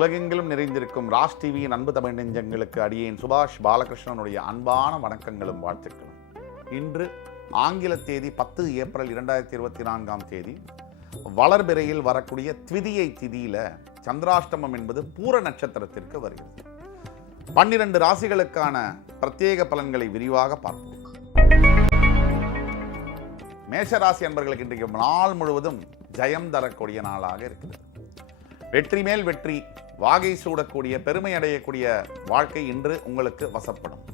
உலகெங்கிலும் நிறைந்திருக்கும் ராஜ் டிவியின் அன்பு தமிழ் நெஞ்சங்களுக்கு அடியேன் சுபாஷ் பாலகிருஷ்ணனுடைய அன்பான வணக்கங்களும் வாழ்த்துக்களும். இன்று ஆங்கில தேதி 10 ஏப்ரல் 2024 வளர்பிறையில் வரக்கூடிய த்விதியை திதியில சந்திராஷ்டமம் என்பது பூர நட்சத்திரத்திற்கு வருகிறது. 12 ராசிகளுக்கான பிரத்யேக பலன்களை விரிவாக பார்ப்போம். மேஷராசி அன்பர்களுக்கு இன்றைக்கு நாள் முழுவதும் ஜெயம் தரக்கூடிய நாளாக இருக்கிறது. வெற்றி மேல் வெற்றி, வாகை சூடக்கூடிய, பெருமை அடையக்கூடிய வாழ்க்கை இன்று உங்களுக்கு வசப்படும்.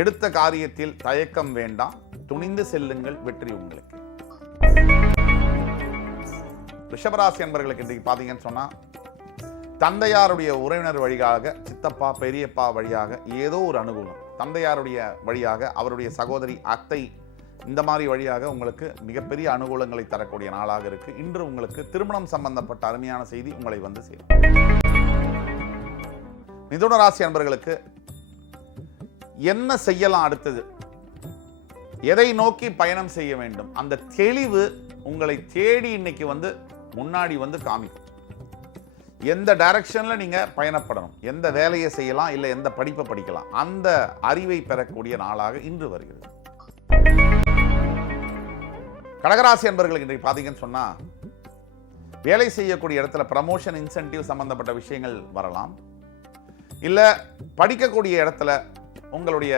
எடுத்த காரியத்தில் தயக்கம் வேண்டாம், துணிந்து செல்லுங்கள், வெற்றி உங்களுக்கு. ரிஷபராசி அன்பர்களுக்கு இன்றைக்கு பார்த்தீங்கன்னு சொன்னா, தந்தையாருடைய உறவினர் வழியாக, சித்தப்பா பெரியப்பா வழியாக ஏதோ ஒரு அனுகூலம், தந்தையாருடைய வழியாக அவருடைய சகோதரி அத்தை இந்த மாதிரி வழியாக உங்களுக்கு மிகப்பெரிய அனுகூலங்களை தரக்கூடிய நாளாக இருக்கு. இன்று உங்களுக்கு திருமணம் சம்பந்தப்பட்ட அருமையான செய்தி உங்களை வந்து சேரும். மிதுன ராசி அன்பர்களுக்கு என்ன செய்யலாம், அடுத்தது எதை நோக்கி பயணம் செய்ய வேண்டும், அந்த தெளிவு உங்களை தேடி இன்னைக்கு வந்து முன்னாடி வந்து காமிக்கும். எந்த டைரக்ஷன்ல நீங்க பயணப்படணும், எந்த வேலையை செய்யலாம், இல்லை எந்த படிப்பை படிக்கலாம், அந்த அறிவை பெறக்கூடிய நாளாக இன்று வருகிறது. கடகராசி அன்பர்களுக்கு இன்றைக்கு பார்த்தீங்கன்னு சொன்னா, வேலை செய்யக்கூடிய இடத்துல ப்ரமோஷன், இன்சென்டிவ் சம்பந்தப்பட்ட விஷயங்கள் வரலாம். இல்லை படிக்கக்கூடிய இடத்துல உங்களுடைய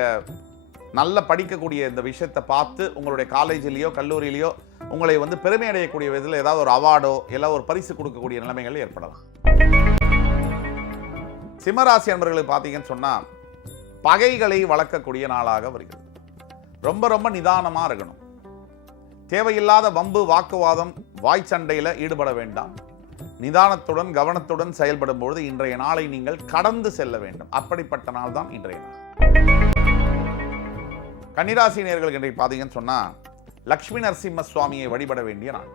நல்ல படிக்கக்கூடிய இந்த விஷயத்தை பார்த்து உங்களுடைய காலேஜிலேயோ கல்லூரியிலையோ உங்களை வந்து பெருமை அடையக்கூடிய விதத்தில் ஏதாவது ஒரு அவார்டோ இல்லை ஒரு பரிசு கொடுக்கக்கூடிய நிலைமைகள் ஏற்படலாம். சிம்மராசி அன்பர்களுக்கு பார்த்தீங்கன்னு சொன்னா, பகைகளை வளர்க்கக்கூடிய நாளாக வருகிறது. ரொம்ப ரொம்ப நிதானமாக இருக்கணும். தேவையில்லாத வம்பு, வாக்குவாதம், வாய் சண்டையில் ஈடுபட வேண்டாம். நிதானத்துடன் கவனத்துடன் செயல்படும் பொழுது இன்றைய நாளை நீங்கள் கடந்து செல்ல வேண்டும். அப்படிப்பட்ட நாள் தான் இன்றைய நாள். கன்னிராசி நேயர்களுக்கு இன்றைக்கு பார்த்தீங்கன்னு சொன்னா, லட்சுமி நரசிம்ம சுவாமியை வழிபட வேண்டிய நாள்.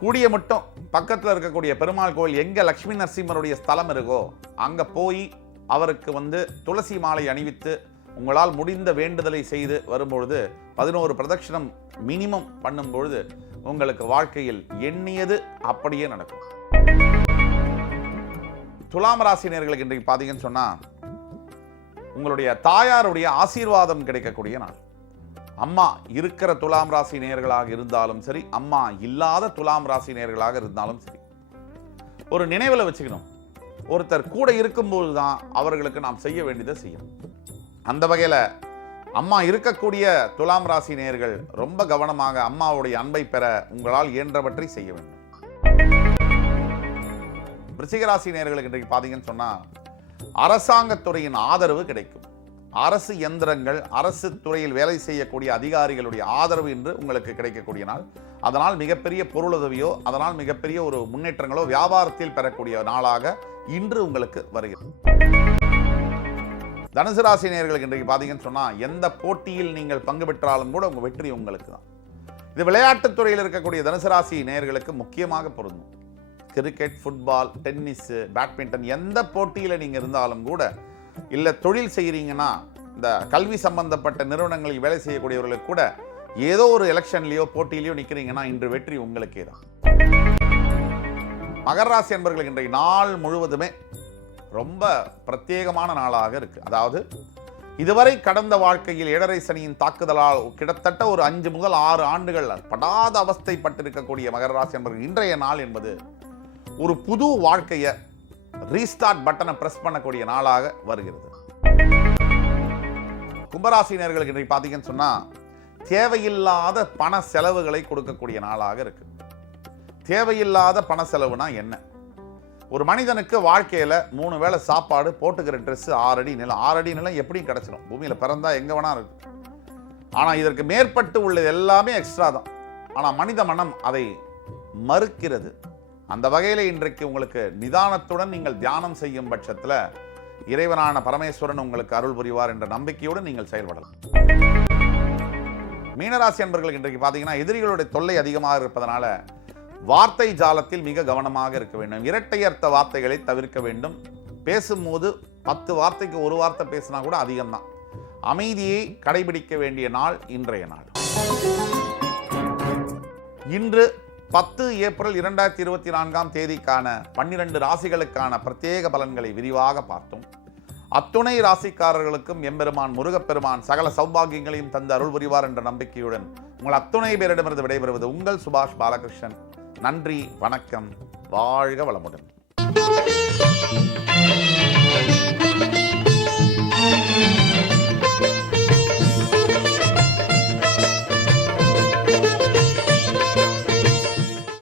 கூடிய மட்டும் பக்கத்தில் இருக்கக்கூடிய பெருமாள் கோயில் எங்க லட்சுமி நரசிம்மருடைய ஸ்தலம் இருக்கோ அங்க போய் அவருக்கு வந்து துளசி மாலை அணிவித்து உங்களால் முடிந்த வேண்டுதலை செய்து வரும்பொழுது 11 பிரதட்சணம் மினிமம் பண்ணும் பொழுது உங்களுக்கு வாழ்க்கையில் எண்ணியது அப்படியே நடக்கும். துலாம் ராசினியர்களுக்கு இன்றைக்கு பார்த்தீங்கன்னு சொன்னா, உங்களுடைய தாயாருடைய ஆசீர்வாதம் கிடைக்கக்கூடிய நாள். அம்மா இருக்கிற துலாம் ராசி நேயர்களாக இருந்தாலும் சரி, அம்மா இல்லாத துலாம் ராசி நேயர்களாக இருந்தாலும் சரி, ஒரு நினைவில் வச்சுக்கணும், ஒருத்தர் கூட இருக்கும்போது தான் அவர்களுக்கு நாம் செய்ய வேண்டியதை செய்யணும். அந்த வகையில் அம்மா இருக்கக்கூடிய துலாம் ராசி நேயர்கள் ரொம்ப கவனமாக அம்மாவுடைய அன்பை பெற உங்களால் இயன்றவற்றை செய்ய வேண்டும். விருச்சிக ராசி நேயர்களுக்கு இன்றைக்கு பார்த்தீங்கன்னு சொன்னா, அரசாங்கத்துறையின் ஆதரவு கிடைக்கும். அரசு எந்திரங்கள், அரசு துறையில் வேலை செய்யக்கூடிய அதிகாரிகளுடைய ஆதரவு இன்று உங்களுக்கு கிடைக்கக்கூடிய நாள். அதனால் மிகப்பெரிய பொருளுதவியோ, அதனால் மிகப்பெரிய ஒரு முன்னேற்றங்களோ வியாபாரத்தில் பெறக்கூடிய நாளாக இன்று உங்களுக்கு வருகிறது. தனுசு ராசி நேயர்களுக்கு இன்றைக்கு பார்த்தீங்கன்னு சொன்னா, எந்த போட்டியில் நீங்கள் பங்கு பெற்றாலும் கூட உங்க வெற்றி உங்களுக்கு தான். இது விளையாட்டுத் துறையில் இருக்கக்கூடிய தனுசு ராசி நேயர்களுக்கு முக்கியமாக பொருந்தும். கிரிக்கெட், ஃபுட்பால், டென்னிஸ், பேட்மிண்டன் எந்த போட்டியில் நீங்க இருந்தாலும் கூட, இல்லை தொழில் செய்கிறீங்கன்னா, இந்த கல்வி சம்பந்தப்பட்ட நிறுவனங்களில் வேலை செய்யக்கூடியவர்களுக்கு கூட ஏதோ ஒரு எலெக்ஷன்லையோ போட்டியிலையோ நிற்கிறீங்கன்னா இன்று வெற்றி உங்களுக்கே தான். மகர ராசி என்பவர்களுக்கு இன்றைக்கு நாள் முழுவதுமே ரொம்ப பிரத்யேகமான நாளாக இருக்கு. அதாவது இதுவரை கடந்த வாழ்க்கையில் ஏழரை சனியின் தாக்குதலால் கிட்டத்தட்ட ஒரு 5 முதல் 6 ஆண்டுகள் படாத அவஸ்தைப்பட்டிருக்கக்கூடிய மகர ராசி என்பவர்கள் இன்றைய நாள் என்பது ஒரு புது வாழ்க்கையை ரீஸ்டார்ட் பட்டனை பிரஸ் பண்ணக்கூடிய நாளாக வருகிறது. கும்பராசினியர்களுக்கு இன்றைக்கு பார்த்தீங்கன்னு சொன்னா, தேவையில்லாத பண செலவுகளை கொடுக்கக்கூடிய நாளாக இருக்கு. தேவையில்லாத பண செலவுனா என்ன? ஒரு மனிதனுக்கு வாழ்க்கையில 3 வேளை சாப்பாடு, போட்டுக்கிற ட்ரெஸ், 6 அடி நிலம். 6 அடி நிலம் எப்படியும் கிடைச்சிடும், பூமியில பிறந்தா எங்க வேணா இருக்கு. ஆனா இதற்கு மேற்பட்டு உள்ளது எல்லாமே எக்ஸ்ட்ரா தான். ஆனா மனித மனம் அதை மறுக்கிறது. அந்த வகையில இன்றைக்கு உங்களுக்கு நிதானத்துடன் நீங்கள் தியானம் செய்யும் பட்சத்துல இறைவனான பரமேஸ்வரன் உங்களுக்கு அருள் புரிவார் என்ற நம்பிக்கையோடு நீங்கள் செயல்படலாம். மீனராசி அன்பர்களுக்கு இன்றைக்கு பார்த்தீங்கன்னா, எதிரிகளுடைய தொல்லை அதிகமாக இருப்பதனால வார்த்தை ஜாலத்தில் மிக கவனமாக இருக்க வேண்டும். இரட்டை அர்த்த வார்த்தைகளை தவிர்க்க வேண்டும். பேசும்போது 10 வார்த்தைக்கு 1 வார்த்தை பேசினா கூட அதிகம்தான். அமைதியை கடைபிடிக்க வேண்டிய நாள் இன்றைய நாள். இன்று 10 ஏப்ரல் 2024 தேதிக்கான 12 ராசிகளுக்கான பிரத்யேக பலன்களை விரிவாக பார்த்தோம். அத்துணை ராசிக்காரர்களுக்கும் எம்பெருமான் முருகப்பெருமான் சகல சௌபாகியங்களையும் தந்து அருள் புரிவார் என்ற நம்பிக்கையுடன் உங்கள் அத்துணை பேரிடமிருந்து விடைபெறுவது உங்கள் சுபாஷ் பாலகிருஷ்ணன். நன்றி, வணக்கம், வாழ்க வளமுடன்.